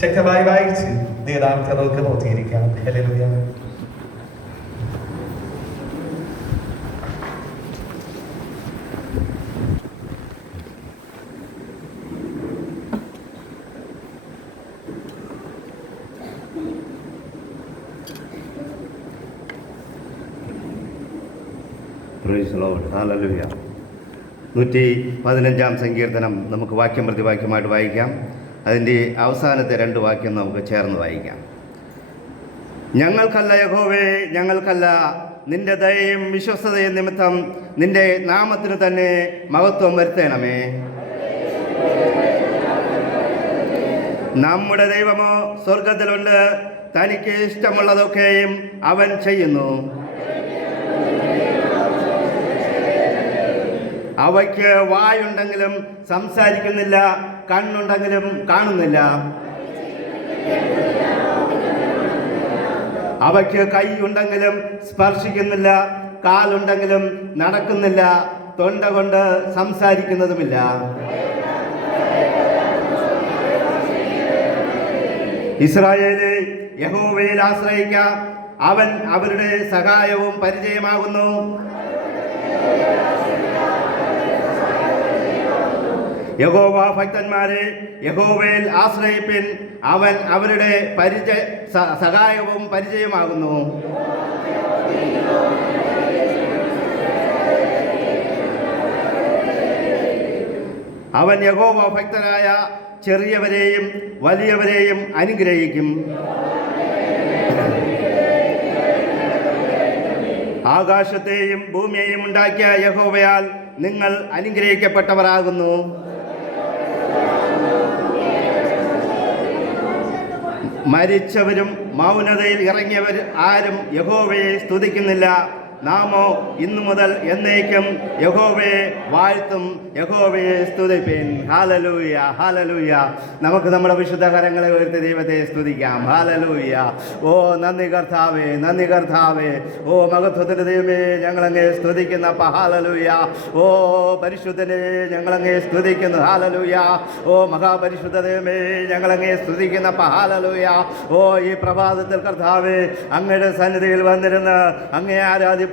ശക്തമായി വായിച്ച് നേതാർത്ഥ നമുക്ക് നോക്കിയിരിക്കാം. Hallelujah. Praise the lord. Hallelujah. 115 സങ്കീർത്തനം നമുക്ക് വാക്യം പ്രതി വാക്യമായിട്ട് വായിക്കാം. അതിൻ്റെ അവസാനത്തെ 2 വാക്യം നമുക്ക് ചേർന്ന് വായിക്കാം. ഞങ്ങൾക്കല്ല യഹോവേ, ഞങ്ങൾക്കല്ല, നിന്റെ ദയയും വിശ്വസ്തതയും നിമിത്തം നിന്റെ നാമത്തിന് തന്നെ മഹത്വം വരുത്തണമേ. നമ്മുടെ ദൈവമോ സ്വർഗത്തിലുണ്ട്, തനിക്ക് ഇഷ്ടമുള്ളതൊക്കെയും അവൻ ചെയ്യുന്നു. അവയ്ക്ക് വായുണ്ടെങ്കിലും സംസാരിക്കുന്നില്ല, കണ്ണുണ്ടെങ്കിലും കാണുന്നില്ല. അവയ്ക്ക് കൈയുണ്ടെങ്കിലും സ്പർശിക്കുന്നില്ല, കാലുണ്ടെങ്കിലും നടക്കുന്നില്ല, തൊണ്ട കൊണ്ട് സംസാരിക്കുന്നതുമില്ല. ഇസ്രായേലേ, യഹോവയിൽ ആശ്രയിക്ക, അവൻ അവരുടെ സഹായവും പരിചയമാകുന്നു. യഹോവ ഭക്തന്മാരെ, യഹോവയിൽ ആശ്രയിപ്പിൻ, അവൻ അവരുടെ സഹായവും പരിചയമാകുന്നു. അവൻ യഹോവ ഭക്തരായ ചെറിയവരെയും വലിയവരെയും അനുഗ്രഹിക്കും. ആകാശത്തെയും ഭൂമിയെയും ഉണ്ടാക്കിയ യഹോവയാൽ നിങ്ങൾ അനുഗ്രഹിക്കപ്പെട്ടവരാകുന്നു. മരിച്ചവരും മൗനതയിൽ ഇറങ്ങിയവർ ആരും യഹോവയെ സ്തുതിക്കുന്നില്ല. നാമോ ഇന്നു മുതൽ എന്നേക്കും യഹോവയെ വാഴ്ത്തും, യഹോവയെ സ്തുതിപ്പിൻ. Hallelujah, hallelujah. നമുക്ക് നമ്മുടെ വിശുദ്ധ കരങ്ങളെ ഉയർത്തി ദൈവത്തെ സ്തുതിക്കാം. ഹല്ലേലൂയ. ഓ നന്ദി കർത്താവേ, നന്ദി കർത്താവേ. ഓ മഹത്വത്തിന്റെ ദൈവമേ, ഞങ്ങളങ്ങേ സ്തുതിക്കുന്നപ്പ. ഹല്ലേലൂയ. ഓ പരിശുദ്ധനെ, ഞങ്ങളങ്ങേ സ്തുതിക്കുന്നു. ഹല്ലേലൂയ. ഓ മഹാപരിശുദ്ധ ദൈവമേ, ഞങ്ങളങ്ങേ സ്തുതിക്കുന്നപ്പ. ഹല്ലേലൂയ. ഓ ഈ പ്രഭാതത്തിൽ കർത്താവേ, അങ്ങയുടെ സന്നിധിയിൽ വന്നിരുന്ന് അങ്ങേ ആരാധിപ്പാൻ,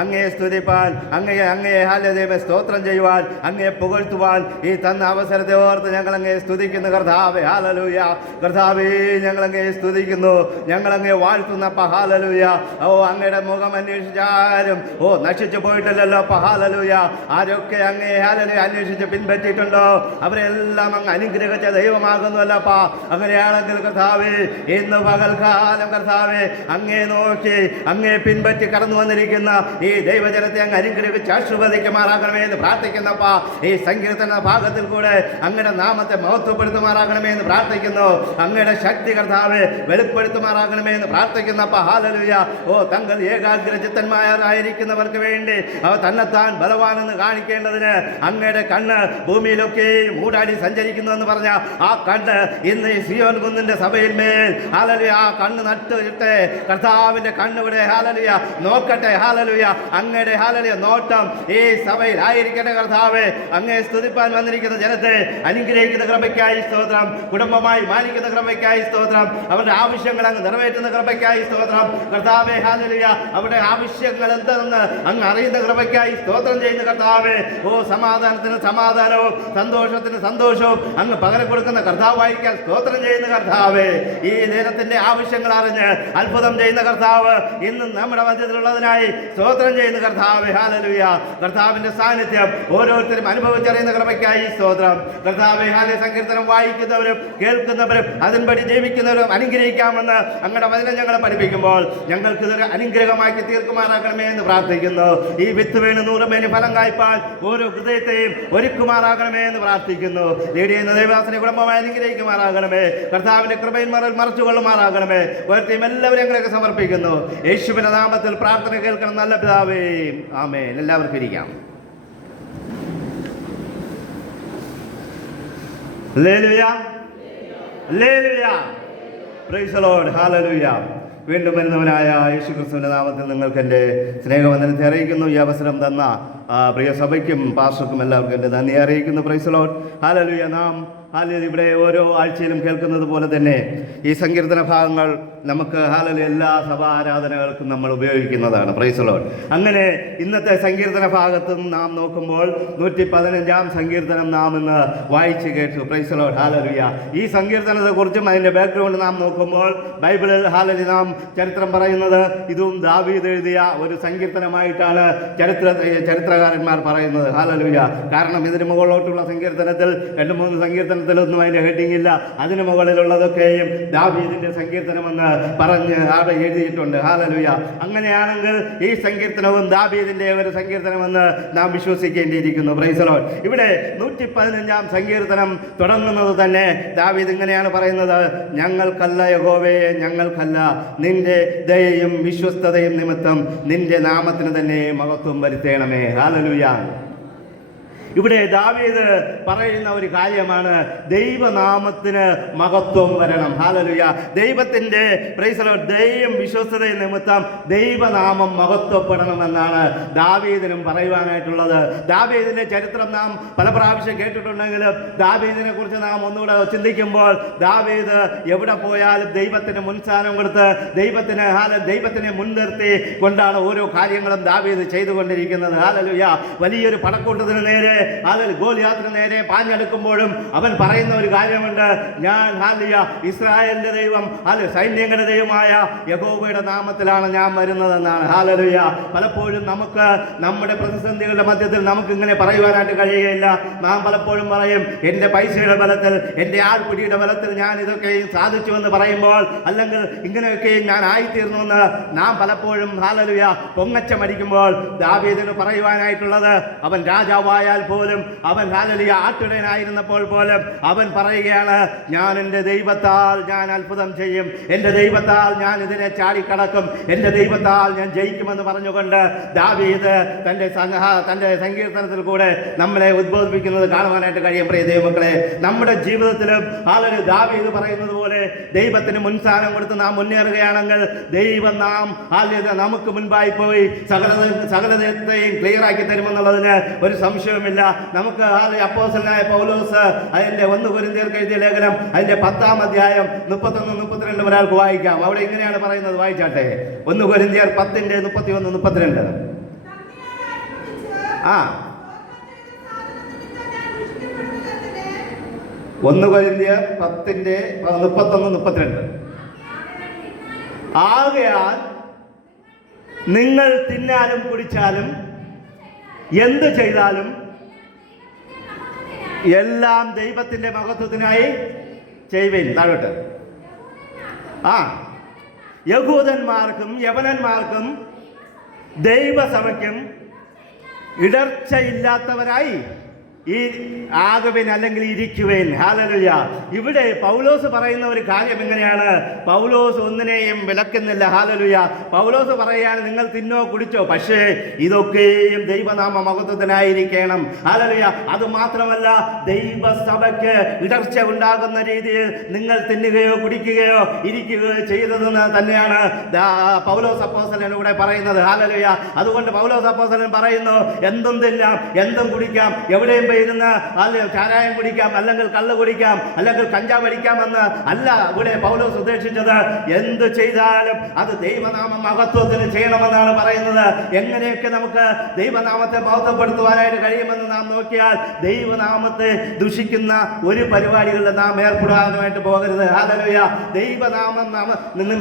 അങ്ങയെ സ്തുതിപ്പാൻ, അങ്ങയെ ഹല്ലേലൂയ സ്തോത്രം ചെയ്യുവാൻ, അങ്ങയെ പുകഴ്ത്തുവാൻ ഈ തന്ന അവസരത്തെ ഓർത്ത് ഞങ്ങൾ അങ്ങയെ സ്തുതിക്കുന്നു കർത്താവേ. ഹല്ലേലൂയ. കർത്താവേ, ഞങ്ങൾ അങ്ങയെ സ്തുതിക്കുന്നു, ഞങ്ങൾ അങ്ങയെ വാഴ്ത്തുന്നപ്പ. ഹല്ലേലൂയ. ഓ അങ്ങയുടെ മുഖം അന്വേഷിച്ചാരും നശിച്ചു പോയിട്ടില്ലല്ലോ. ഹല്ലേലൂയ. ആരൊക്കെ അങ്ങയെ ഹല്ലേലൂയ അന്വേഷിച്ച് പിൻപറ്റിയിട്ടുണ്ടോ അവരെല്ലാം അങ്ങ് അനുഗ്രഹിച്ച ദൈവമാകുന്നുവല്ലപ്പാ. അങ്ങനെയാണെങ്കിൽ കർത്താവേ, ഇന്ന് പകൽക്കാലം കർത്താവേ, അങ്ങയെ നോക്കി അങ്ങയെ പിൻപറ്റി കടന്നു വന്നിരിക്കുന്ന ഈ ദൈവജനത്തെ അങ്ങ് അനുഗ്രഹിച്ച് ആശീർവദിക്കുമാറാകണമേ എന്ന് പ്രാർത്ഥിക്കുന്നപ്പ. ഈ സങ്കീർത്തന ഭാഗത്തിൽ കൂടെ അങ്ങയുടെ നാമത്തെ മഹത്വപ്പെടുത്തുമാറാകണമേ എന്ന് പ്രാർത്ഥിക്കുന്നു. അങ്ങയുടെ ശക്തി കർത്താവെ വെളിപ്പെടുത്തുമാറാകണമേ എന്ന് പ്രാർത്ഥിക്കുന്നപ്പ. ഹല്ലേലൂയ. ഓ തങ്ങൾ ഏകാഗ്രചിത്തന്മാരായിരിക്കുന്നവർക്ക് വേണ്ടി അവ തന്നെത്താൻ ബലവാനെന്ന് കാണിക്കേണ്ടതിന് അങ്ങയുടെ കണ്ണ് ഭൂമിയിലൊക്കെ മൂടാടി സഞ്ചരിക്കുന്നു എന്ന് പറഞ്ഞ ആ കണ്ണ് ഇന്ന് ഈ സിയോൻ കുന്നിന്റെ സഭയിൽ മേൽ ഹല്ലേലൂയ ആ കണ്ണ് നട്ടുവിട്ട് കർത്താവിന്റെ കണ്ണിവിടെ ഹല്ലേലൂയ നോക്കട്ടെ. ഹല്ലേലൂയ. അങ്ങയുടെ ഹല്ലേലൂയ നോട്ടം ഈ സഭയിൽ ആയിരിക്കട്ടെ കർത്താവേ. അങ്ങയെ സ്തുതിപ്പാൻ വന്നിരിക്കുന്ന ജനത്തെ അനുഗ്രഹിക്കുന്ന കൃപയ്ക്കായി സ്തോത്രം. കുടുംബമായി മാനിക്കുന്ന കൃപയ്ക്കായി സ്തോത്രം. അവരുടെ ആവശ്യങ്ങൾ അങ്ങ് നിറവേറ്റുന്ന കൃപയ്ക്കായി സ്തോത്രം കർത്താവേ. ഹല്ലേലൂയ. അവരുടെ ആവശ്യങ്ങൾ എന്തെന്ന് അങ്ങ് അറിയുന്ന കൃപയ്ക്കായി സ്തോത്രം ചെയ്യുന്ന കർത്താവേ. ഓ സമാധാനത്തിന് സമാധാനവും സന്തോഷത്തിന് സന്തോഷവും അങ്ങ് പകരം കൊടുക്കുന്ന കർത്താവായിരിക്കാൻ സ്തോത്രം ചെയ്യുന്ന കർത്താവേ. ഈ നേരത്തിന്റെ ആവശ്യങ്ങൾ അറിഞ്ഞ് അത്ഭുതം ചെയ്യുന്ന കർത്താവ് ഇന്ന് നമ്മുടെ മധ്യത്തിലുള്ളതിനായി സ്തോത്രം ചെയ്യുന്ന കർത്താവേ. ഹല്ലേലൂയ. കർത്താവിന്റെ സാന്നിധ്യം ഓരോരുത്തരും അനുഭവിച്ചറിയുന്ന കൃപയ്ക്കായി സ്തോത്രം കർത്താവേ. ഹല്ലേലൂയ. സങ്കീർത്തനം വായിക്കുന്നവരും കേൾക്കുന്നവരും അതിൻപടി ജീവിക്കുന്നവരും അനുഗ്രഹിക്കാമെന്ന് അങ്ങയുടെ വചനം ഞങ്ങളെ പഠിപ്പിക്കുമ്പോൾ ഞങ്ങൾക്ക് ഇതൊരു അനുഗ്രഹമാക്കി തീർക്കുമാറാകണമേ എന്ന് പ്രാർത്ഥിക്കുന്നു. ഈ വിത്ത് വീണ് 100 മേനി ഫലം കായ്പാൻ ഓരോ ഹൃദയത്തെയും ഒരുക്കുമാറാകണമേ എന്ന് പ്രാർത്ഥിക്കുന്നു. നേടിയുന്ന ദൈവദാസനെ കുടുംബമായി അനുഗ്രഹിക്കുമാറാകണമേ. കർത്താവിന്റെ കൃപയിൽ മറച്ചുകൊള്ളുമാറാകണമേ. ഉയർത്തിയും എല്ലാവരും ഞങ്ങളൊക്കെ സമർപ്പിക്കുന്നു. യേശുവിന്റെ നാമത്തിൽ പ്രാർത്ഥന കേൾക്കണം നല്ല പിതാവേ. ആമേൻ. എല്ലാവർക്കും ഇരിക്കാം. Hallelujah, hallelujah, praise the lord, hallelujah. വീണ്ടും വരുന്നവനായ യേശുക്രിസ്തുവിന്റെ നാമത്തിൽ നിങ്ങൾക്ക് എൻ്റെ സ്നേഹവന്ദനത്തെ അറിയിക്കുന്നു. ഈ അവസരം തന്ന പ്രിയ സഭയ്ക്കും പാസ്റ്റർക്കും എല്ലാവർക്കും എൻ്റെ നന്ദി അറിയിക്കുന്നു. Praise lord. ഹല്ലേലൂയ. നാം ഇവിടെ ഓരോ ആഴ്ചയിലും കേൾക്കുന്നത് പോലെ തന്നെ ഈ സങ്കീർത്തന ഭാഗങ്ങൾ നമുക്ക് എല്ലാ സഭാ ആരാധനകൾക്കും നമ്മൾ ഉപയോഗിക്കുന്നതാണ്. Praise lord. അങ്ങനെ ഇന്നത്തെ സങ്കീർത്തന ഭാഗത്തും നാം നോക്കുമ്പോൾ 115-ാം സങ്കീർത്തനം നാം ഇന്ന് വായിച്ച് കേട്ടു. Praise lord. ഹല്ലേലൂയ. ഈ സങ്കീർത്തനത്തെക്കുറിച്ചും അതിൻ്റെ ബാക്ക്ഗ്രൗണ്ട് നാം നോക്കുമ്പോൾ ബൈബിളിൽ നാം ചരിത്രം പറയുന്നത് ഇതും ദാവീദ് എഴുതിയ ഒരു സങ്കീർത്തനമായിട്ടാണ് ചരിത്രകാരന്മാർ പറയുന്നത്. ഹല്ലേലൂയ. കാരണം ഇതിന് മുകളിലോട്ടുള്ള സങ്കീർത്തനത്തിൽ 2-3 സങ്കീർത്തനത്തിലൊന്നും അതിൻ്റെ ഹെഡിങ് ഇല്ല. അതിന് മുകളിലുള്ളതൊക്കെയും ദാവീദിൻ്റെ സങ്കീർത്തനമെന്ന് പറഞ്ഞ് അവിടെ എഴുതിയിട്ടുണ്ട്. ഹല്ലേലൂയ. അങ്ങനെയാണെങ്കിൽ ഈ സങ്കീർത്തനവും ദാവീദിൻ്റെ ഒരു സങ്കീർത്തനമെന്ന് നാം വിശ്വസിക്കേണ്ടിയിരിക്കുന്നു. Praise Lord. ഇവിടെ 115-ാം സങ്കീർത്തനം തുടങ്ങുന്നത് തന്നെ ദാവീദ് ഇങ്ങനെയാണ് പറയുന്നത്: ഞങ്ങൾക്കല്ല യഹോവയെ, ഞങ്ങൾക്കല്ല, നിന്റെ ദയയും വിശ്വസ്തതയും നിമിത്തം നിന്റെ നാമത്തിന് തന്നെ മഹത്വം വരുത്തേണമേ. ഹല്ലേലൂയ. ഇവിടെ ദാവീദ് പറയുന്ന ഒരു കാര്യമാണ് ദൈവനാമത്തിന് മഹത്വം വരണം. ഹല്ലേലൂയ. ദൈവത്തിൻ്റെ പ്രൈസ് ലോർഡ് ദയയും വിശ്വസ്തതയും നിമിത്തം ദൈവനാമം മഹത്വപ്പെടണമെന്നാണ് ദാവീദിനും പറയുവാനായിട്ടുള്ളത്. ദാവീദിൻ്റെ ചരിത്രം നാം പല പ്രാവശ്യം കേട്ടിട്ടുണ്ടെങ്കിലും ദാവീദിനെ കുറിച്ച് നാം ഒന്നുകൂടെ ചിന്തിക്കുമ്പോൾ ദാവീദ് എവിടെ പോയാലും ദൈവത്തിന് മുൻസ്ഥാനം കൊടുത്ത് ദൈവത്തിനെ മുൻനിർത്തി കൊണ്ടാണ് ഓരോ കാര്യങ്ങളും ദാവീദ് ചെയ്തുകൊണ്ടിരിക്കുന്നത്. ഹല്ലേലൂയ. വലിയൊരു പടക്കൂട്ടത്തിന് നേരെ ഗോലിയാത്തിന് നേരെ പാഞ്ഞെടുക്കുമ്പോഴും അവൻ പറയുന്ന ഒരു കാര്യമുണ്ട്: ഞാൻ ഇസ്രായേലിന്റെ ദൈവം സൈന്യങ്ങളുടെ ദൈവമായ യഹോവയുടെ നാമത്തിലാണ് ഞാൻ വരുന്നതെന്നാണ്. ഹല്ലേലൂയ. പലപ്പോഴും നമുക്ക് നമ്മുടെ പ്രതിസന്ധികളുടെ മധ്യത്തിൽ നമുക്ക് ഇങ്ങനെ പറയുവാനായിട്ട് കഴിയുകയില്ല. നാം പലപ്പോഴും പറയും, എൻ്റെ പൈസയുടെ ബലത്തിൽ, എൻ്റെ ആൾപിടിയുടെ ബലത്തിൽ ഞാൻ ഇതൊക്കെയും സാധിച്ചുവെന്ന് പറയുമ്പോൾ, അല്ലെങ്കിൽ ഇങ്ങനെയൊക്കെയും ഞാൻ ആയിത്തീർന്നുവെന്ന് നാം പലപ്പോഴും ഹല്ലേലൂയ പൊങ്ങച്ചമടിക്കുമ്പോൾ ദാവീദിന് പറയുവാനായിട്ടുള്ളത്, അവൻ രാജാവായാൽ പോലും, അവൻ ഹല്ലേലൂയ ആട്ടിടയനായിരുന്നപ്പോൾ പോലും അവൻ പറയുകയാണ്: ഞാൻ എൻ്റെ ദൈവത്താൽ ഞാൻ അത്ഭുതം ചെയ്യും, എൻ്റെ ദൈവത്താൽ ഞാൻ ഇതിനെ ചാടിക്കടക്കും, എൻ്റെ ദൈവത്താൽ ഞാൻ ജയിക്കുമെന്ന് പറഞ്ഞുകൊണ്ട് ദാവീദ് തൻ്റെ സങ്കീർത്തനത്തിൽ കൂടെ നമ്മളെ ഉദ്ബോധിപ്പിക്കുന്നത് കാണുവാനായിട്ട് കഴിയും. പ്രിയ ദൈവമക്കളെ, നമ്മുടെ ജീവിതത്തിലും ഹല്ലേലൂയ ദാവീദ് പറയുന്നത് പോലെ ദൈവത്തിന് മുൻസ്ഥാനം കൊടുത്ത് നാം മുന്നേറുകയാണെങ്കിൽ ദൈവം നാം ഹല്ലേലൂയ നമുക്ക് മുൻപായി പോയി സകലത്തെയും ക്ലിയർ ആക്കി തരുമെന്നുള്ളതിന് ഒരു സംശയവുമില്ല. നമുക്ക് അപ്പോസ്തലനായ പൗലോസ് അതിൻ്റെ 1 കൊരിന്ത്യർക്ക് എഴുതിയ ലേഖനം അതിൻ്റെ 10-ാം അധ്യായം 31-32 ഒരാൾക്ക് വായിക്കാം. അവിടെ ഇങ്ങനെയാണ് പറയുന്നത്, വായിച്ചാട്ടെ. 1 കൊരിന്ത്യർ 10:31-32. ആ 1 കൊരിന്ത്യർ 10:31-32. ആകയാൽ നിങ്ങൾ തിന്നാലും കുടിച്ചാലും എന്ത് ചെയ്താലും എല്ലാം ദൈവത്തിൻ്റെ മഹത്വത്തിനായി ചെയ്യുവിൻ. താഴോട്ട്. യഹൂദന്മാർക്കും യവനന്മാർക്കും ദൈവസഭയ്ക്കും ഇടർച്ചയില്ലാത്തവരായി ഈ ആകുവിൻ, അല്ലെങ്കിൽ ഇരിക്കുവേൻ. ഹല്ലേലൂയ. ഇവിടെ പൗലോസ് പറയുന്ന ഒരു കാര്യം എങ്ങനെയാണ്? പൗലോസ് ഒന്നിനെയും വിലക്കുന്നില്ല. ഹല്ലേലൂയ. പൗലോസ് പറയുകയാണ്, നിങ്ങൾ തിന്നോ കുടിച്ചോ, പക്ഷേ ഇതൊക്കെയും ദൈവനാമ മഹത്വത്തിനായിരിക്കണം. ഹല്ലേലൂയ. അത് മാത്രമല്ല, ദൈവസഭയ്ക്ക് ഇടർച്ച ഉണ്ടാകുന്ന രീതിയിൽ നിങ്ങൾ തിന്നുകയോ കുടിക്കുകയോ ഇരിക്കുകയോ ചെയ്തതെന്ന് തന്നെയാണ് പൗലോസ് അപ്പോസ്തലൻ ഇവിടെ പറയുന്നത്. ഹല്ലേലൂയ. അതുകൊണ്ട് പൗലോസ് അപ്പോസ്തലൻ പറയുന്നു, എന്തും തിന്നാം, എന്തും കുടിക്കാം, എവിടെയും ഇരുന്ന് ചാരായം കുടിക്കാം, അല്ലെങ്കിൽ കള്ള് കുടിക്കാം, അല്ലെങ്കിൽ കഞ്ചാവ് അടിക്കാമെന്ന് അല്ല ഇവിടെ പൗലോസ് ഉദ്ദേശിച്ചത്. എന്ത് ചെയ്താലും അത് ദൈവനാമ മഹത്വത്തിന് ചെയ്യണമെന്നാണ് പറയുന്നത്. എങ്ങനെയൊക്കെ നമുക്ക് ദൈവനാമത്തെ മഹത്വപ്പെടുത്തുവാനായിട്ട് കഴിയുമെന്ന് നാം നോക്കിയാൽ ദൈവനാമത്തെ ദുഷിക്കുന്ന ഒരു പരിപാടികളിൽ നാം ഏർപ്പെടാനായിട്ട് പോകരുത്. ഹല്ലേലൂയ. ദൈവനാമം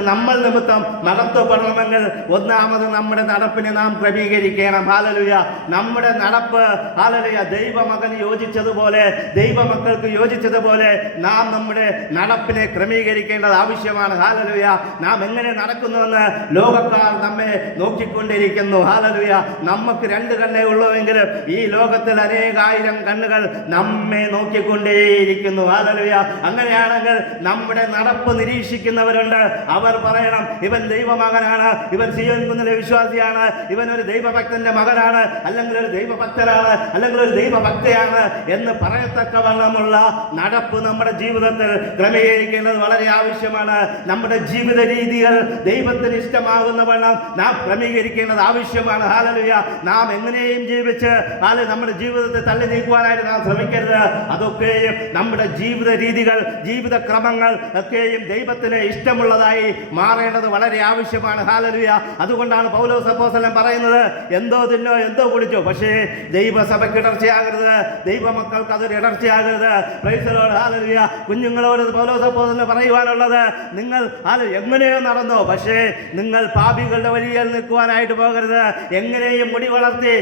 നമ്മൾ നിമിത്തം മഹത്വപ്പെടണമെങ്കിൽ ഒന്നാമത് നമ്മുടെ നടപ്പിനെ നാം ക്രമീകരിക്കണം. ഹല്ലേലൂയ. നമ്മുടെ നടപ്പ് ഹല്ലേലൂയ ദൈവമകൻ യോജിച്ചതുപോലെ, ദൈവമക്കൾക്ക് യോജിച്ചതുപോലെ നാം നമ്മുടെ നടപ്പിനെ ക്രമീകരിക്കേണ്ടത് ആവശ്യമാണ്. ഹല്ലേലൂയ. നാം എങ്ങനെ നടക്കുന്നുവെന്ന് ലോകക്കാർ നമ്മെ നോക്കിക്കൊണ്ടിരിക്കുന്നു. ഹല്ലേലൂയ. നമുക്ക് 2 കണ്ണേ ഉള്ളുവെങ്കിലും ഈ ലോകത്തിൽ അനേകായിരം കണ്ണുകൾ നമ്മെ നോക്കിക്കൊണ്ടേയിരിക്കുന്നു. ഹല്ലേലൂയ. അങ്ങനെയാണെങ്കിൽ നമ്മുടെ നടപ്പ് നിരീക്ഷിക്കുന്നവരുണ്ട്. അവർ പറയണം, ഇവൻ ദൈവമകനാണ്, ഇവൻ സിയോൻ കുന്നിലെ വിശ്വാസിയാണ്, ഇവൻ ഒരു ദൈവഭക്തന്റെ മകനാണ്, അല്ലെങ്കിൽ ഒരു ദൈവഭക്തനാണ്, അല്ലെങ്കിൽ ഒരു ദൈവഭക്ത അവസ്ഥയാണ് എന്ന് പറയത്തക്കവണ്ണമുള്ള നടപ്പ് നമ്മുടെ ജീവിതത്തിൽ ക്രമീകരിക്കേണ്ടത് വളരെ ആവശ്യമാണ്. നമ്മുടെ ജീവിത രീതികൾ ദൈവത്തിന് ഇഷ്ടമാകുന്ന വണ്ണം നാം ക്രമീകരിക്കേണ്ടത് ആവശ്യമാണ്. ഹല്ലേലൂയ. നാം എങ്ങനെയും ജീവിച്ച് നമ്മുടെ ജീവിതത്തെ തള്ളി നീക്കുവാനായിട്ട് നാം ശ്രമിക്കരുത്. അതൊക്കെയും നമ്മുടെ ജീവിത രീതികൾ, ജീവിത ക്രമങ്ങൾ ഒക്കെയും ദൈവത്തിന് ഇഷ്ടമുള്ളതായി മാറേണ്ടത് വളരെ ആവശ്യമാണ്. ഹല്ലേലൂയ. അതുകൊണ്ടാണ് പൗലോസ് അപ്പോസ്തലൻ പറയുന്നത്, എന്തോ തിന്നോ എന്തോ കുടിച്ചോ, പക്ഷേ ദൈവസഭയ്ക്ക് ഇടർച്ചയാകരുത്, ദൈവമക്കൾക്ക് അതൊരു ഇടർച്ചയാകരുത്. Praise the lord. ഹല്ലേലൂയ. കുഞ്ഞുങ്ങളോട് പൗലോസ് അപ്പോസ്തലൻ പറയുവാനുള്ളത്, നിങ്ങൾ എങ്ങനെയോ നടന്നോ, പക്ഷേ നിങ്ങൾ പാപികളുടെ വഴിയിൽ നിൽക്കുവാനായിട്ട് പോകരുത്. എങ്ങനെയും മുടി വളർത്തി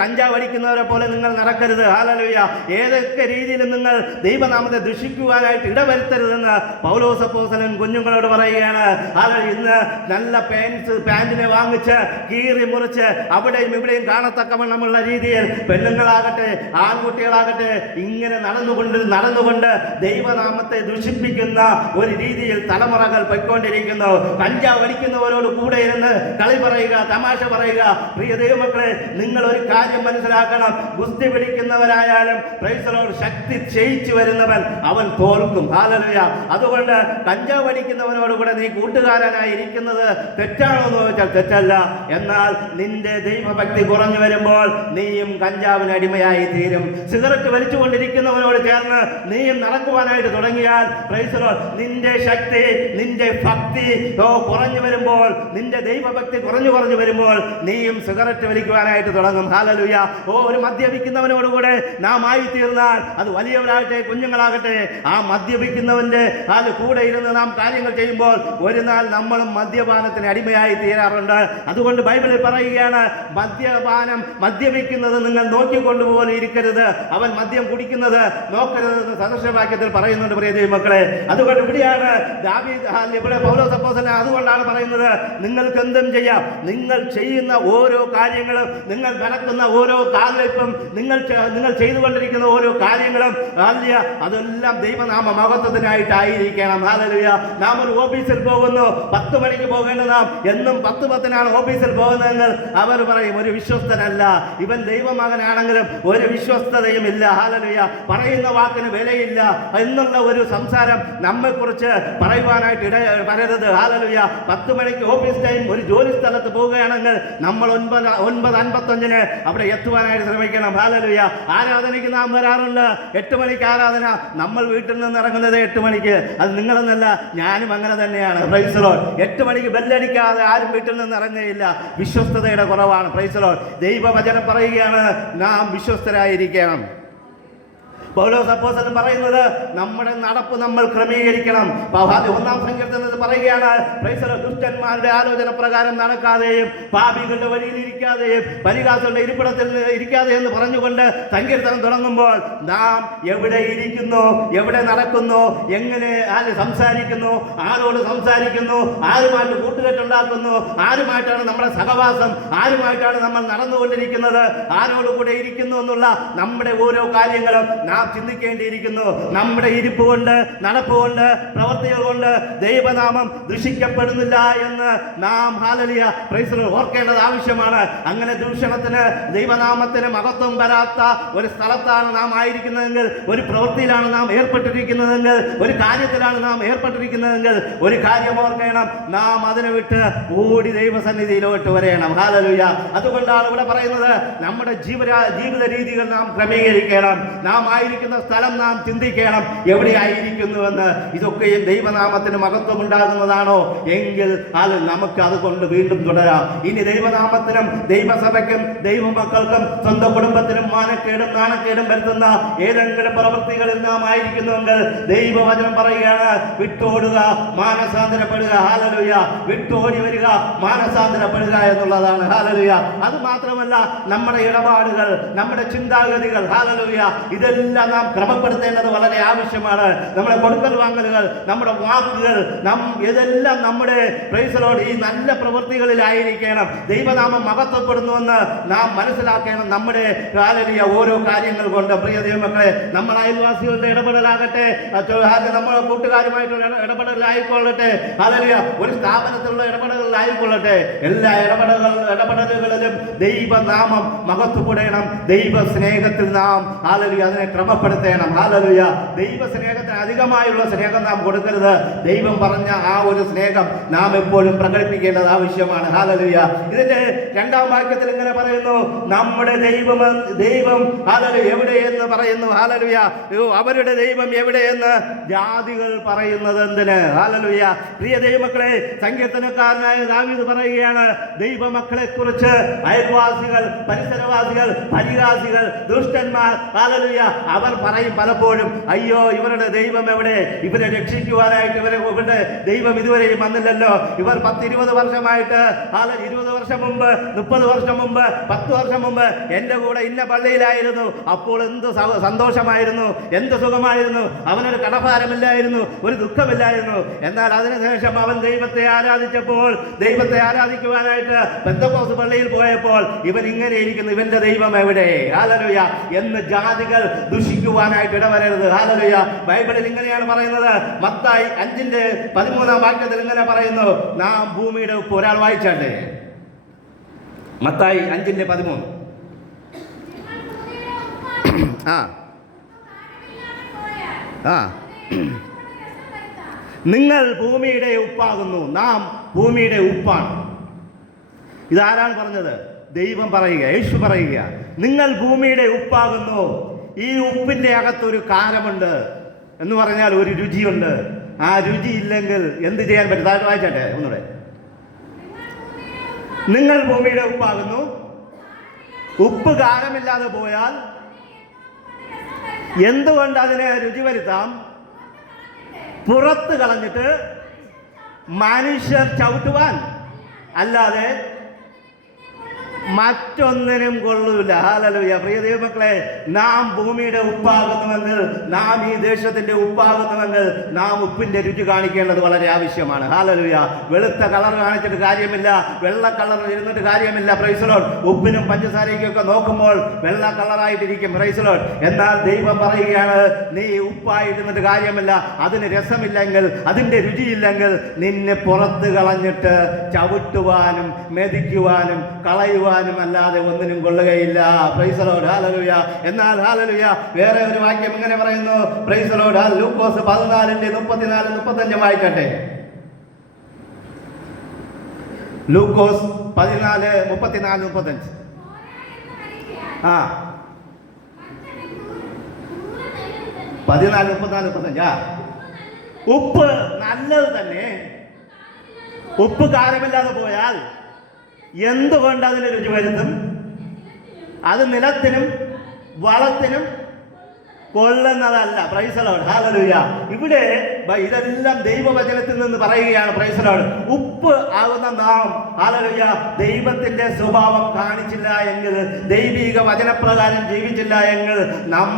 കഞ്ചാവ് അടിക്കുന്നവരെ പോലെ നിങ്ങൾ നടക്കരുത്. ഹല്ലേലൂയ. ഏതൊക്കെ രീതിയിലും നിങ്ങൾ ദൈവനാമത്തെ ദുഷിക്കുവാനായിട്ട് ഇടവരുത്തരുതെന്ന് പൗലോസ് അപ്പോസ്തലൻ കുഞ്ഞുങ്ങളോട് പറയുകയാണ്. ഇന്ന് നല്ല പാന്റിനെ വാങ്ങിച്ച് കീറി മുറിച്ച് അവിടെയും ഇവിടെയും കാണത്തക്കവണ്ണമുള്ള രീതിയിൽ പെണ്ണുങ്ങളാകട്ടെ ആൺകുട്ടികളാകട്ടെ ഇങ്ങനെ നടന്നുകൊണ്ട് ദൈവനാമത്തെ ദുഷിപ്പിക്കുന്ന ഒരു രീതിയിൽ തലമുറകൾ പൊയ്ക്കൊണ്ടിരിക്കുന്നു. കഞ്ചാവ് അടിക്കുന്നവരോട് കൂടെ ഇരുന്ന് കളി പറയുക, തമാശ പറയുക. പ്രിയ ദൈവമക്കളെ, നിങ്ങൾ ഒരു കാര്യം മനസ്സിലാക്കണം. ഗുസ്തി പിടിക്കുന്നവരായാലും പ്രൈസ് ദി ലോർഡ്, ശക്തി ക്ഷയിച്ചു വരുന്നവൻ അവൻ തോൽക്കും. ഹല്ലേലൂയ. അതുകൊണ്ട് കഞ്ചാവ് അടിക്കുന്നവനോട് കൂടെ നീ കൂട്ടുകാരനായി ഇരിക്കുന്നത് തെറ്റാണോ എന്ന് ചോദിച്ചാൽ തെറ്റല്ല. എന്നാൽ നിന്റെ ദൈവഭക്തി കുറഞ്ഞു വരുമ്പോൾ നീയും കഞ്ചാവിന് അടിമയായി തീരും. സിഗരറ്റ് വലിച്ചുകൊണ്ടിരിക്കുന്നവനോട് ചേർന്ന് നീയും നടക്കുവാനായിട്ട് തുടങ്ങിയാൽ പ്രൈസ് ദി ലോർഡ്, നിന്റെ ശക്തി, നിന്റെ ഭക്തി കുറഞ്ഞു വരുമ്പോൾ, നിന്റെ ദൈവഭക്തി കുറഞ്ഞു വരുമ്പോൾ നീയും സിഗരറ്റ് വലിക്കുവാനായിട്ട് തുടങ്ങും. ഹല്ലേലൂയ. ഒരു മദ്യപിക്കുന്നവനോടുകൂടെ നാം ആയിത്തീർന്നാൽ, അത് വലിയവരാകട്ടെ കുഞ്ഞുങ്ങളാകട്ടെ, ആ മദ്യപിക്കുന്നവന്റെ കൂടെ ഇരുന്ന് നാം കാര്യങ്ങൾ ചെയ്യുമ്പോൾ ഒരു നാൾ നമ്മളും മദ്യപാനത്തിന് അടിമയായി തീരാറുണ്ട്. അതുകൊണ്ട് ബൈബിളിൽ പറയുകയാണ്, മദ്യപിക്കുന്നത് നിങ്ങൾ നോക്കിക്കൊണ്ടുപോലെ ഇരിക്കരുത്, അവൻ മദ്യം കുടിക്കുന്നത് നോക്കരുതെന്ന് സദൃശവാക്യത്തിൽ പറയുന്നുണ്ട്. പ്രിയ ദൈവമക്കളെ, അതുകൊണ്ട് ഇവിടെയാണ് ഇവിടെ പൗലോസ് അപ്പോസ്തലൻ അതുകൊണ്ടാണ് പറയുന്നത്, നിങ്ങൾക്ക് എന്തും ചെയ്യാം. നിങ്ങൾ ചെയ്യുന്ന ഓരോ കാര്യങ്ങളും, നിങ്ങൾ നടക്കുന്ന ഓരോ കാൽവെപ്പും, നിങ്ങൾ ചെയ്തുകൊണ്ടിരിക്കുന്ന ഓരോ കാര്യങ്ങളും അതെല്ലാം ദൈവനാമ മഹത്വത്തിനായിട്ടായിരിക്കണം. ഹല്ലേലൂയ. നാം ഒരു ഓഫീസിൽ പോകുന്നു, 10 മണിക്ക് പോകേണ്ട നാം എന്നും 10:10 ഓഫീസിൽ പോകുന്നതെങ്കിൽ അവർ പറയും, ഒരു വിശ്വസ്തനല്ല ഇവൻ, ദൈവമകനാണെങ്കിലും ഒരു വിശ്വസ്തതയും ഇല്ല. ഹല്ലേലൂയ. പറയുന്ന വാക്കിന് വിലയില്ല എന്നുള്ള ഒരു സംസാരം നമ്മെക്കുറിച്ച് പറയുവാനായിട്ട് വരരുത്. ഹല്ലേലൂയ. 10 മണിക്ക് ഓഫീസ് ടൈം ഒരു ജോലി സ്ഥലത്ത് പോവുകയാണെങ്കിൽ നമ്മൾ 9:55 അവിടെ എത്തുവാനായിട്ട് ശ്രമിക്കണം. ഹല്ലേലൂയ. ആരാധനയ്ക്ക് നാം വരാറുണ്ട്, 8 മണിക്ക് ആരാധന. നമ്മൾ വീട്ടിൽ നിന്ന് ഇറങ്ങുന്നത് 8 മണിക്ക്. അത് നിങ്ങളെന്നല്ല, ഞാനും അങ്ങനെ തന്നെയാണ്. Price the Lord. 8 മണിക്ക് ബെല്ലടിക്കാതെ ആരും വീട്ടിൽ നിന്ന് ഇറങ്ങുകയില്ല. വിശ്വസ്തതയുടെ കുറവാണ്. Price the Lord. ദൈവവചനം പറയുകയാണ്, നാം വിശ്വസ്തരായിരിക്കണം. പൗലോസ് അപ്പോസ്തലൻ പറയുന്നത്, നമ്മുടെ നടപ്പ് നമ്മൾ ക്രമീകരിക്കണം. 1-ാം സങ്കീർത്തനത്തിൽ പറയുകയാണ്, ദുഷ്ടന്മാരുടെ ആലോചന പ്രകാരം നടക്കാതെയും പാപികളുടെ വഴിയിൽ ഇരിക്കാതെയും പരിഹാസങ്ങളുടെ ഇരിപ്പിടത്തിൽ ഇരിക്കാതെ എന്ന് പറഞ്ഞുകൊണ്ട് സങ്കീർത്തനം തുടങ്ങുമ്പോൾ നാം എവിടെ ഇരിക്കുന്നു, എവിടെ നടക്കുന്നു, എങ്ങനെ സംസാരിക്കുന്നു, ആരോട് സംസാരിക്കുന്നു, ആരുമായിട്ട് കൂട്ടുകെട്ടുണ്ടാക്കുന്നു, ആരുമായിട്ടാണ് നമ്മുടെ സഹവാസം, ആരുമായിട്ടാണ് നമ്മൾ നടന്നുകൊണ്ടിരിക്കുന്നത്, ആരോട് കൂടെ ഇരിക്കുന്നു എന്നുള്ള നമ്മുടെ ഓരോ കാര്യങ്ങളും നാം ചിന്തിക്കേണ്ടിയിരിക്കുന്നു. നമ്മുടെ ഇരിപ്പ് കൊണ്ട്, നടപ്പ് കൊണ്ട്, പ്രവർത്തികൾ കൊണ്ട് ദൈവനാമം ദുഷിക്കപ്പെടുന്നില്ല എന്ന് നാം ഹല്ലേലൂയ പ്രൈസ് ദി ലോർഡ് ഓർക്കേണ്ടത് ആവശ്യമാണ്. അങ്ങനെ ദൂഷണത്തിന്, ദൈവനാമത്തിന് മഹത്വം വരാത്ത ഒരു സ്ഥലത്താണ് നാം ആയിരിക്കുന്നതെങ്കിൽ, ഒരു പ്രവൃത്തിയിലാണ് നാം ഏർപ്പെട്ടിരിക്കുന്നതെങ്കിൽ, ഒരു കാര്യത്തിലാണ് നാം ഏർപ്പെട്ടിരിക്കുന്നതെങ്കിൽ ഒരു കാര്യം ഓർക്കണം, നാം അതിനെ വിട്ട് ഓടി ദൈവസന്നിധിയിലോട്ട് വരേണം. ഹല്ലേലൂയ. അതുകൊണ്ടാണ് ഇവിടെ പറയുന്നത്, നമ്മുടെ ജീവിത രീതികൾ നാം ക്രമീകരിക്കണം. നാം ആയിരിക്കുന്ന സ്ഥലം നാം ചിന്തിക്കണം, എവിടെയായിരിക്കുന്നുവെന്ന്. ഇതൊക്കെയും ദൈവനാമത്തിന് മഹത്വം ഉണ്ടാകുന്നതാണോ എങ്കിൽ അത് നമുക്ക് അതുകൊണ്ട് വീണ്ടും തുടരാം. ഇനി ദൈവനാമത്തിനും ദൈവസഭയ്ക്കും ദൈവമക്കൾക്കും സ്വന്തം കുടുംബത്തിനും മാനക്കേടും നാണക്കേടും വരുത്തുന്ന ഏതെങ്കിലും പ്രവൃത്തികളിൽ നാം ആയിരിക്കുന്നുവെങ്കിൽ ദൈവവചനം പറയുകയാണ്, വിട്ടോടുക, മാനസാന്തരപ്പെടുക. ഹല്ലേലൂയ. വിട്ടോടി വരിക, മാനസാന്തരപ്പെടുക എന്നുള്ളതാണ്. ഹല്ലേലൂയ. അത് മാത്രമല്ല, നമ്മുടെ ഇടപാടുകൾ, നമ്മുടെ ചിന്താഗതികൾ, ഹല്ലേലൂയ, ഇതെല്ലാം ഇതെല്ലാം നാം ക്രമപ്പെടുത്തേണ്ടത് വളരെ ആവശ്യമാണ്. നമ്മുടെ കൊടുക്കൽ വാങ്ങലുകൾ, നമ്മുടെ വാക്കുകൾ, ഇതെല്ലാം നമ്മുടെ പ്രൈസലോട് ഈ നല്ല പ്രവൃത്തികളിലായിരിക്കണം. ദൈവനാമം മഹത്വപ്പെടുന്നുവെന്ന് നാം മനസ്സിലാക്കണം. നമ്മുടെ ഹല്ലേലൂയ ഓരോ കാര്യങ്ങൾ കൊണ്ട് പ്രിയ ദൈവമക്കളെ, നമ്മുടെ അയൽവാസികളുടെ ഇടപെടലാകട്ടെ, നമ്മുടെ കൂട്ടുകാരുമായിട്ടുള്ള ഇടപെടലായിക്കൊള്ളട്ടെ, ഹല്ലേലൂയ ഒരു സ്ഥാപനത്തിലുള്ള ഇടപെടലുകളായിക്കൊള്ളട്ടെ, എല്ലാ ഇടപെടലുകളിലും ദൈവനാമം മഹത്വപ്പെടണം. ദൈവ സ്നേഹത്തിൽ നാം ഹല്ലേലൂയ അതിനെ ക്രമപ്പെടുത്തണം. ഹല്ലേലൂയ ദൈവ സ്നേഹത്തിന് അധികമായുള്ള സ്നേഹം നാം കൊടുക്കരുത്. ദൈവം പറഞ്ഞ ആ ഒരു സ്നേഹം നാം എപ്പോഴും പ്രകടിപ്പിക്കേണ്ടത് ആവശ്യമാണ്. ഹല്ലേലൂയ ഇതിന്റെ 2-ാം വാക്യത്തിൽ ഇങ്ങനെ പറയുന്നു, നമ്മുടെ ദൈവം ഹല്ലേലൂയ എവിടെയെന്ന് പറയുന്നു. ഹല്ലേലൂയ അവരുടെ ദൈവം എവിടെയെന്ന് ജാതികൾ പറയുന്നത് എന്തിന്? ഹല്ലേലൂയ പ്രിയ ദൈവമക്കളെ, സങ്കീർത്തനക്കാരനായ ദാവീദ് പറയുകയാണ്, ദൈവമക്കളെ കുറിച്ച് അയൽവാസികൾ, പരിസരവാസികൾ, പരിഹാസികൾ, ദുഷ്ടന്മാർ ഹല്ലേലൂയ അവർ പറയും പലപ്പോഴും, അയ്യോ ഇവരുടെ ദൈവം എവിടെ? ഇവരെ രക്ഷിക്കുവാനായിട്ട് ഇവരുടെ ദൈവം ഇതുവരെയും വന്നില്ലല്ലോ. ഇവർ 10-20 വർഷമായിട്ട് 20 വർഷം മുമ്പ്, 30 വർഷം മുമ്പ്, 10 വർഷം മുമ്പ് എൻ്റെ കൂടെ ഇന്ന പള്ളിയിലായിരുന്നു. അപ്പോൾ എന്ത് സന്തോഷമായിരുന്നു, എന്ത് സുഖമായിരുന്നു. അവനൊരു കടഭാരമില്ലായിരുന്നു, ഒരു ദുഃഖമില്ലായിരുന്നു. എന്നാൽ അതിനുശേഷം അവൻ ദൈവത്തെ ആരാധിച്ചപ്പോൾ, ദൈവത്തെ ആരാധിക്കുവാനായിട്ട് പെന്തക്കോസ്ത് പള്ളിയിൽ പോയപ്പോൾ ഇവൻ ഇങ്ങനെ ഇരിക്കുന്നു, ഇവന്റെ ദൈവം എവിടെ? ഹല്ലേലൂയ എന്ന് ജാതികൾ ദുഷിക്കുവാനായിട്ട് ഇടവരരുത്. ഹല്ലേലൂയ ബൈബിളിൽ ഇങ്ങനെയാണ് പറയുന്നത്. മത്തായി 5:13 വാക്യത്തിൽ ഇങ്ങനെ പറയുന്നു, നാം ഭൂമിയുടെ ഉപ്പ്. ഒരാൾ വായിച്ചാട്ടെ, മത്തായി 5:13. നിങ്ങൾ ഭൂമിയുടെ ഉപ്പാകുന്നു. നാം ഭൂമിയുടെ ഉപ്പാണ്. ഇതാരാണ് പറഞ്ഞത്? ദൈവം പറയുക, യേശു പറയുക, നിങ്ങൾ ഭൂമിയുടെ ഉപ്പാകുന്നു. ഈ ഉപ്പിന്റെ അകത്തൊരു കാരമുണ്ട് എന്ന് പറഞ്ഞാൽ ഒരു രുചിയുണ്ട്. ആ രുചി ഇല്ലെങ്കിൽ എന്ത് ചെയ്യാൻ പറ്റും? താഴെ വായിച്ചാട്ടെ ഒന്നുകൂടെ. നിങ്ങൾ ഭൂമിയുടെ ഉപ്പാകുന്നു. ഉപ്പ് കാരമില്ലാതെ പോയാൽ എന്തുകൊണ്ട് അതിനെ രുചി വരുത്താം? പുറത്ത് കളഞ്ഞിട്ട് മനുഷ്യർ ചവിട്ടുവാൻ, അല്ലാതെ മറ്റൊന്നിനും കൊള്ളൂല. ഹല്ലേലൂയ പ്രിയ ദൈവമക്കളെ, നാം ഭൂമിയുടെ ഉപ്പാകുന്നുവെങ്കിൽ, നാം ഈ ദേശത്തിന്റെ ഉപ്പാകുന്നുവെങ്കിൽ, നാം ഉപ്പിന്റെ രുചി കാണിക്കേണ്ടത് വളരെ ആവശ്യമാണ്. ഹല്ലേലൂയ വെളുത്ത കളർ കാണിച്ചിട്ട് കാര്യമില്ല, വെള്ള കളറിൽ ഇരുന്നിട്ട് കാര്യമില്ല. പ്രൈസ് ലോർഡ് ഉപ്പിനും പഞ്ചസാരയ്ക്കൊക്കെ നോക്കുമ്പോൾ വെള്ള കളറായിട്ടിരിക്കും. പ്രൈസ് ലോർഡ് എന്നാൽ ദൈവം പറയുകയാണ്, നീ ഉപ്പായിരുന്നിട്ട് കാര്യമില്ല. അതിന് രസമില്ലെങ്കിൽ, അതിന്റെ രുചിയില്ലെങ്കിൽ നിന്നെ പുറത്ത് കളഞ്ഞിട്ട് ചവിട്ടുവാനും മെതിക്കുവാനും കളയുവാനും അല്ലാതെ ഒന്നിനും കൊള്ളുകയില്ല. Praise the lord hallelujah. എന്നാൽ ഹല്ലേലൂയ വേറെ ഒരു വാക്യം ഇങ്ങനെ പറയുന്നു. Price the Lord. ലൂക്കോസ് 14:34-35 വായിക്കട്ടെ. ലൂക്കോസ് 14:34-35. ആ 14:34-35. ഉപ്പ് നല്ലത് തന്നെ. ഉപ്പ് കാരമില്ലാതെ പോയാൽ എന്തുകൊണ്ട് അതിന് രുചി വരുത്തും? അത് നിലത്തിനും വളത്തിനും കൊള്ളുന്നതല്ല. Praise the lord hallelujah. ഇവിടെ ഇതെല്ലാം ദൈവവചനത്തിൽ നിന്ന് പറയുകയാണ്. Praise the lord. ഉപ്പ് ആകുന്ന നാം ഹല്ലേലൂയ ദൈവത്തിന്റെ സ്വഭാവം കാണിച്ചില്ല എങ്കിൽ, ദൈവിക വചനപ്രകാരം ജീവിച്ചില്ല എങ്കിൽ, നാം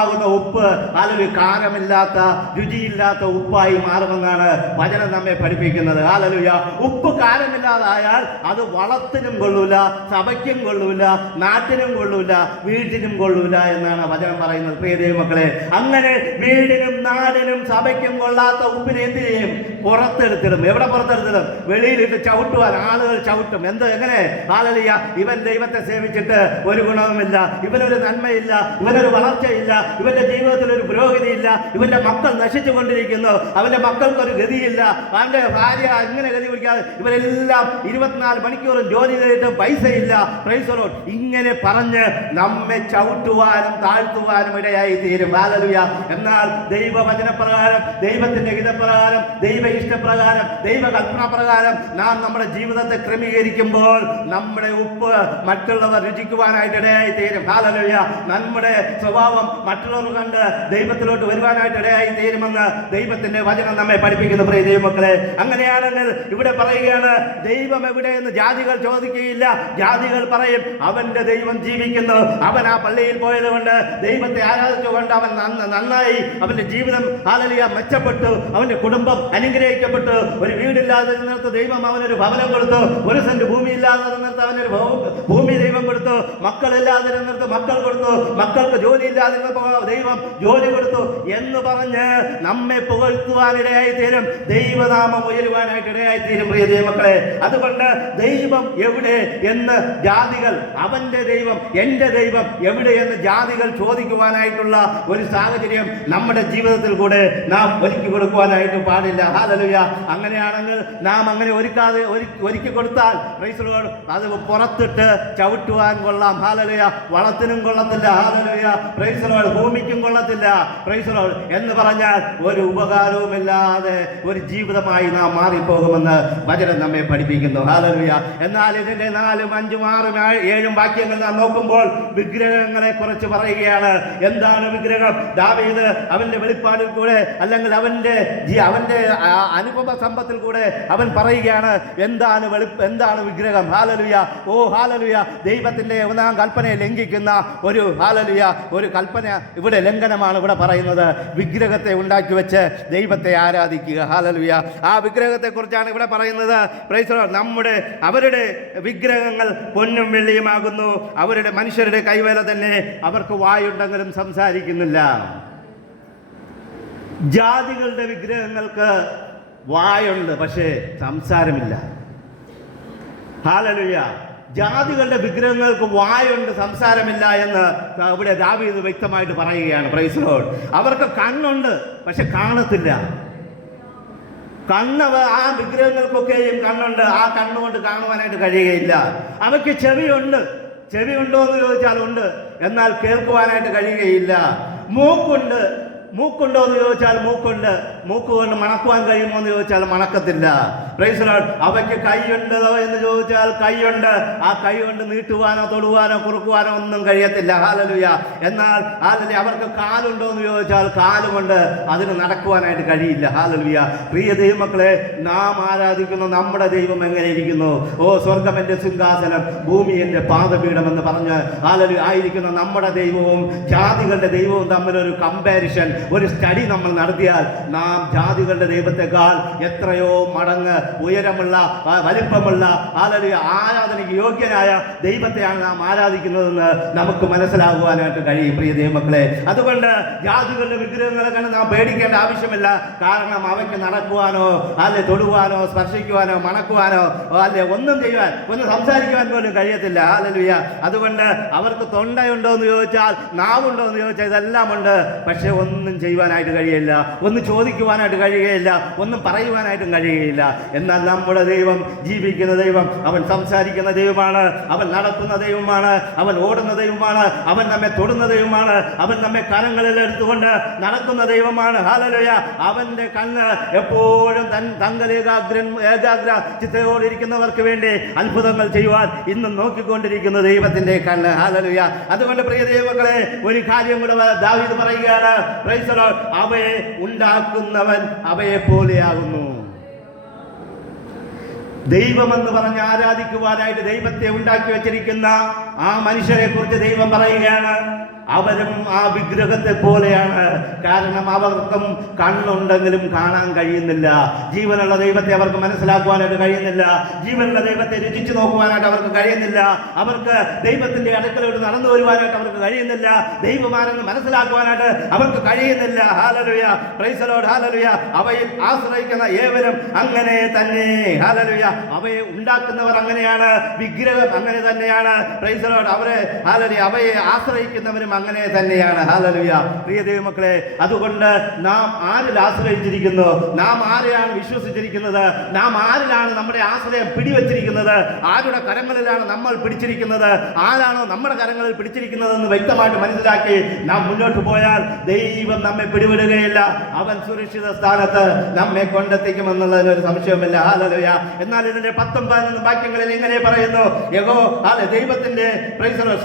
ആകുന്ന ഉപ്പ് ഹല്ലേലൂയ കാരമില്ലാത്ത, രുചിയില്ലാത്ത ഉപ്പായി മാറുമെന്നാണ് വചനം നമ്മെ പഠിപ്പിക്കുന്നത്. ഹല്ലേലൂയ ഉപ്പ് കാരമില്ലാതായാൽ അത് വളത്തിനും കൊള്ളൂല, സഭയ്ക്കും കൊള്ളൂല, നാട്ടിനും കൊള്ളൂല, വീട്ടിനും കൊള്ളൂല എന്നാണ് വചനം പറയുന്നത്. പ്രിയ ദൈവമക്കളെ, അങ്ങനെ വീടിനും നാടിനും സഭയ്ക്കും കൊള്ളാത്ത ഉപ്പിനെ എന്ത് ചെയ്യും? പുറത്തെടുത്തിടും. എവിടെ പുറത്തെടുത്തിടും? വെളിയിലിട്ട് ചവിട്ടുവാൻ ആളുകൾ ചവിട്ടും. എങ്ങനെ? ഹല്ലേലൂയ ഇവൻ ദൈവത്തെ സേവിച്ചിട്ട് ഒരു ഗുണവുമില്ല, ഇവനൊരു നന്മയില്ല, ഇവനൊരു വളർച്ചയില്ല, ഇവന്റെ ജീവിതത്തിൽ ഒരു പുരോഗതിയില്ല, ഇവന്റെ മക്കൾ നശിച്ചു കൊണ്ടിരിക്കുന്നു, അവന്റെ മക്കൾക്കൊരു ഗതിയില്ല, അവന്റെ ഭാര്യ ഇങ്ങനെ ഗതി പിടിക്കാതെ, ഇവരെല്ലാം 24 മണിക്കൂറും ജോലി ചെയ്തിട്ട് പൈസയില്ല. പ്രൈസ് ദി ലോർഡ് ഇങ്ങനെ പറഞ്ഞ് നമ്മെ ചവിട്ടുവാനും താഴ്ത്തുവാനും ഇടയായി തീരും. ഹല്ലേലൂയ. എന്നാൽ ദൈവവചനപ്രകാരം, ദൈവത്തിന്റെ ഹിതപ്രകാരം, ദൈവ ഇഷ്ടപ്രകാരം ദൈവകൽപ്പന പ്രകാരം നാം നമ്മുടെ ജീവിതത്തെ ക്രമീകരിക്കുമ്പോൾ നമ്മുടെ ഉപ്പ് മറ്റുള്ളവർ രുചിക്കുവാനായിട്ട് ഇടയായി തീരും. ഹല്ലേലൂയ. നമ്മുടെ സ്വഭാവം മറ്റുള്ളവർ കണ്ട് ദൈവത്തിലോട്ട് വരുവാനായിട്ട് ഇടയായി തീരുമെന്ന് ദൈവത്തിന്റെ വചനം നമ്മെ പഠിപ്പിക്കുന്നു. പ്രിയ ദൈവമക്കളെ, അങ്ങനെയാണെങ്കിൽ ഇവിടെ പറയുകയാണ്, ദൈവം എവിടെയെന്ന് ജാതികൾ ചോദിക്കുകയില്ല. ജാതികൾ പറയും, അവന്റെ ദൈവം ജീവിക്കുന്നു. അവൻ ആ പള്ളിയിൽ പോയത് കൊണ്ട്, ദൈവത്തെ ആരാധിച്ചുകൊണ്ട് അവൻ നന്നായി, അവന്റെ ജീവിതം ഹല്ലേലൂയ മെച്ചപ്പെട്ടു, അവന്റെ കുടുംബം അനുഗ്രഹിക്കപ്പെട്ടു. ഒരു വീടില്ലാതിരുന്നിടത്ത് ദൈവം അവനൊരു ഭവനം കൊടുത്തു. ഒരു സെന്റ് ഭൂമി ഇല്ലാതിരുന്നിടത്ത് അവനൊരു ഭൂമി ദൈവം കൊടുത്തു. മക്കളില്ലാതിരുന്നിടത്ത് മക്കൾ കൊടുത്തു. മക്കൾക്ക് ജോലി ഇല്ലാതിരുന്നപ്പോൾ ദൈവം ജോലി കൊടുത്തു എന്ന് പറഞ്ഞ് നമ്മെ പുകഴ്ത്തുവാനിടയായി തീരും. ദൈവനാമം ഉയരുവാനായിട്ട് ഇടയായി തീരും. പ്രിയ ദൈവമക്കളെ, അതുകൊണ്ട് ദൈവം എവിടെ എന്ന് ജാതികൾ, അവന്റെ ദൈവം എന്റെ ദൈവം എവിടെയെന്ന് ജാതികൾ ചോദിക്കുവാനായിട്ടുള്ള ഒരു സാഹചര്യം നമ്മുടെ ജീവിതത്തിൽ കൂടെ നാം ഒരുക്കി കൊടുക്കുവാനായിട്ട് പാടില്ല. ഹല്ലേലൂയ. അങ്ങനെയാണെങ്കിൽ നാം അങ്ങനെ ഒരുക്കി കൊടുത്താൽ പ്രൈസ് ദി ലോർഡ്, അത് പുറത്തിട്ട് ചവിട്ടുവാൻ കൊള്ളാം. ഹല്ലേലൂയ. വളത്തിനും കൊള്ളത്തില്ല. ഹല്ലേലൂയ. Praise the Lord. ഭൂമിക്കും കൊള്ളത്തില്ല. Price the Lord. എന്ന് പറഞ്ഞാൽ ഒരു ഉപകാരവുമില്ലാതെ ഒരു ജീവിതമായി നാം മാറിപ്പോകുമെന്ന് വചനം നമ്മെ പഠിപ്പിക്കുന്നു. ഹല്ലേലൂയ. എന്നാൽ ഇതിന്റെ 4, 5, 6, 7 വാക്യങ്ങൾ നാം നോക്കുമ്പോൾ വിഗ്രഹങ്ങളെ കുറിച്ച് പറയുകയാണ്. എന്താണ് വിഗ്രഹം? ദാവീദ് അവന്റെ വെളിപ്പാടിൽ കൂടെ, അല്ലെങ്കിൽ അവന്റെ അനുഭവ സമ്പത്തിൽ കൂടെ അവൻ പറയുകയാണ്, എന്താണ് വിഗ്രഹം. ഹല്ലേലൂയ. ഓ ഹല്ലേലൂയ. ദൈവത്തിന്റെ 1-ാം കൽപ്പനയെ ലംഘിക്കുന്ന ഒരു ഹല്ലേലൂയ ഒരു കൽപ്പന ഇവിടെ ലംഘനമാണ് ഇവിടെ പറയുന്നത്. വിഗ്രഹത്തെ ഉണ്ടാക്കി വെച്ച് ദൈവത്തെ ആരാധിക്കുക. ഹല്ലേലൂയ. ആ വിഗ്രഹത്തെ കുറിച്ചാണ് ഇവിടെ പറയുന്നത്. Price the Lord. അവരുടെ വിഗ്രഹങ്ങൾ പൊന്നും വെള്ളിയുമാകുന്നു. അവരുടെ മനുഷ്യരുടെ കൈവേല തന്നെ. അവർക്ക് വായുണ്ടെങ്കിലും സംസാരിക്കുന്നില്ല. ജാതികളുടെ വിഗ്രഹങ്ങൾക്ക് വായുണ്ട്, പക്ഷേ സംസാരമില്ല. ഹല്ലേലൂയ. ജാതികളുടെ വിഗ്രഹങ്ങൾക്ക് വായുണ്ട്, സംസാരമില്ല എന്ന് ഇവിടെ ദാവീദ് വ്യക്തമായിട്ട് പറയുകയാണ്. Praise the Lord. അവർക്ക് കണ്ണുണ്ട്, പക്ഷെ കാണത്തില്ല. ആ വിഗ്രഹങ്ങൾക്കൊക്കെയും കണ്ണുണ്ട്. ആ കണ്ണുകൊണ്ട് കാണുവാനായിട്ട് കഴിയുകയില്ല. അവയ്ക്ക് ചെവിയുണ്ടോ എന്ന് ചോദിച്ചാൽ ഉണ്ട്, എന്നാൽ കേൾക്കുവാനായിട്ട് കഴിയുകയില്ല. മൂക്കുണ്ടോ എന്ന് ചോദിച്ചാൽ മൂക്കുണ്ട്. മൂക്ക് കൊണ്ട് മണക്കുവാൻ കഴിയുമോ എന്ന് ചോദിച്ചാൽ മണക്കത്തില്ല. Price the Lord. അവയ്ക്ക് കൈയുണ്ടോ എന്ന് ചോദിച്ചാൽ കൈയുണ്ട്. ആ കൈ കൊണ്ട് നീട്ടുവാനോ തൊടുവാനോ കുറുക്കുവാനോ ഒന്നും കഴിയത്തില്ല. ഹല്ലേലൂയ. എന്നാൽ അവർക്ക് കാലുണ്ടോ എന്ന് ചോദിച്ചാൽ കാലുകൊണ്ട് അതിന് നടക്കുവാനായിട്ട് കഴിയില്ല. ഹല്ലേലൂയ. പ്രിയ ദൈവമക്കളെ, നാം ആരാധിക്കുന്ന നമ്മുടെ ദൈവം എങ്ങനെ ഇരിക്കുന്നു? ഓ സ്വർഗം എൻ്റെ സിംഹാസനം, ഭൂമി എൻ്റെ പാദപീഠം എന്ന് പറഞ്ഞ് ഹല്ലേലൂയ ആയിരിക്കുന്ന നമ്മുടെ ദൈവവും ജാതികളുടെ ദൈവവും തമ്മിലൊരു കമ്പാരിസൺ, ഒരു സ്റ്റഡി നമ്മൾ നടത്തിയാൽ നാം ജാതികളുടെ ദൈവത്തെക്കാൾ എത്രയോ മടങ്ങ് ഉയരമുള്ള, വലിപ്പമുള്ള, ആരാധനയ്ക്ക് യോഗ്യനായ ദൈവത്തെയാണ് നാം ആരാധിക്കുന്നതെന്ന് നമുക്ക് മനസ്സിലാകുവാനായിട്ട് കഴിയും. പ്രിയ ദൈവമക്കളെ, അതുകൊണ്ട് ജാതികളുടെ വിഗ്രഹങ്ങളെ കണ്ട് നാം പേടിക്കേണ്ട ആവശ്യമില്ല. കാരണം അവയ്ക്ക് നടക്കുവാനോ തൊടുവാനോ സ്പർശിക്കുവാനോ മണക്കുവാനോ ഒന്നും ചെയ്യുവാൻ, ഒന്ന് സംസാരിക്കുവാൻ പോലും കഴിയത്തില്ല. ഹല്ലേലൂയ. അതുകൊണ്ട് അവർക്ക് തൊണ്ടയുണ്ടോ എന്ന് ചോദിച്ചാൽ, നാവുണ്ടോ എന്ന് ചോദിച്ചാൽ ഇതെല്ലാം ഉണ്ട്, പക്ഷെ ഒന്നും ചെയ്യുവാനായിട്ട് കഴിയില്ല, ഒന്നും ചോദിക്കുവാനായിട്ട് കഴിയുകയില്ല, ഒന്നും പറയുവാനായിട്ടും കഴിയുകയില്ല. എന്നാൽ നമ്മുടെ ദൈവം ജീവിക്കുന്ന ദൈവം, അവൻ സംസാരിക്കുന്ന ദൈവമാണ്, അവൻ നടക്കുന്ന ദൈവമാണ്, അവൻ ഓടുന്ന ദൈവമാണ്, അവൻ നമ്മെ തൊടുന്ന ദൈവമാണ്, അവൻ നമ്മെ കരങ്ങളിൽ എടുത്തുകൊണ്ട് നടക്കുന്ന ദൈവമാണ്. ഹല്ലേലൂയ. അവന്റെ കണ്ണ് എപ്പോഴും ഏകാഗ്ര ചിത്തയോടിരിക്കുന്നവർക്ക് വേണ്ടി അത്ഭുതങ്ങൾ ചെയ്യുവാൻ ഇന്നും നോക്കിക്കൊണ്ടിരിക്കുന്ന ദൈവത്തിന്റെ കണ്ണ്. ഹല്ലേലൂയ. അതുകൊണ്ട് പ്രിയ ദൈവങ്ങളെ, ഒരു കാര്യം കൂടെ ദാവീദ് പറയുകയാണ്. Praise the Lord. അവയെ ഉണ്ടാക്കുന്നവൻ അവയെ പോലെയാകുന്നു. ദൈവമെന്ന് പറഞ്ഞ് ആരാധിക്കുവാനായിട്ട് ദൈവത്തെ ഉണ്ടാക്കി വെച്ചിരിക്കുന്ന ആ മനുഷ്യരെ കുറിച്ച് ദൈവം പറയുകയാണ്, അവരും ആ വിഗ്രഹത്തെ പോലെയാണ്. കാരണം അവർക്കും കണ്ണുണ്ടെങ്കിലും കാണാൻ കഴിയുന്നില്ല. ജീവനുള്ള ദൈവത്തെ അവർക്ക് മനസ്സിലാക്കുവാനായിട്ട് കഴിയുന്നില്ല. ജീവനുള്ള ദൈവത്തെ രുചിച്ചു നോക്കുവാനായിട്ട് അവർക്ക് കഴിയുന്നില്ല. അവർക്ക് ദൈവത്തിന്റെ അടുക്കലോട്ട് നടന്നു വരുവാനായിട്ട് അവർക്ക് കഴിയുന്നില്ല. ദൈവമാണെന്ന് മനസ്സിലാക്കുവാനായിട്ട് അവർക്ക് കഴിയുന്നില്ല. Hallelujah. Praise the lord. Hallelujah. അവയിൽ ആശ്രയിക്കുന്ന ഏവരും അങ്ങനെ തന്നെ. ഹല്ലേലൂയ. അവയെ ഉണ്ടാക്കുന്നവർ അങ്ങനെയാണ്, വിഗ്രഹം അങ്ങനെ തന്നെയാണ്. Price the Lord. അവരെ ഹല്ലേലൂയ അവയെ ആശ്രയിക്കുന്നവരും അങ്ങനെ തന്നെയാണ്. ഹല്ലേലൂയ. പ്രിയ ദൈവമക്കളെ, അതുകൊണ്ട് നാം ആരിൽ ആശ്രയിച്ചിരിക്കുന്നു, നാം ആരെയാണ് വിശ്വസിച്ചിരിക്കുന്നത്, നാം ആരിലാണ് നമ്മുടെ ആശ്രയം പിടിവച്ചിരിക്കുന്നത്, ആരുടെ കരങ്ങളിലാണ് നമ്മൾ പിടിച്ചിരിക്കുന്നത്, ആരാണോ നമ്മുടെ കരങ്ങളിൽ പിടിച്ചിരിക്കുന്നതെന്ന് വ്യക്തമായിട്ട് മനസ്സിലാക്കി നാം മുന്നോട്ട് പോയാൽ ദൈവം നമ്മെ പിടിവിടുകയില്ല. അവൻ സുരക്ഷിത സ്ഥാനത്ത് നമ്മെ കൊണ്ടെത്തിക്കുമെന്നുള്ളതിന് ഒരു സംശയവുമില്ല. ഹല്ലേലൂയ. എന്നാൽ ഇതിന്റെ 10-11 വാക്യങ്ങളിൽ ഇങ്ങനെ പറയുന്നു, ദൈവത്തിന്റെ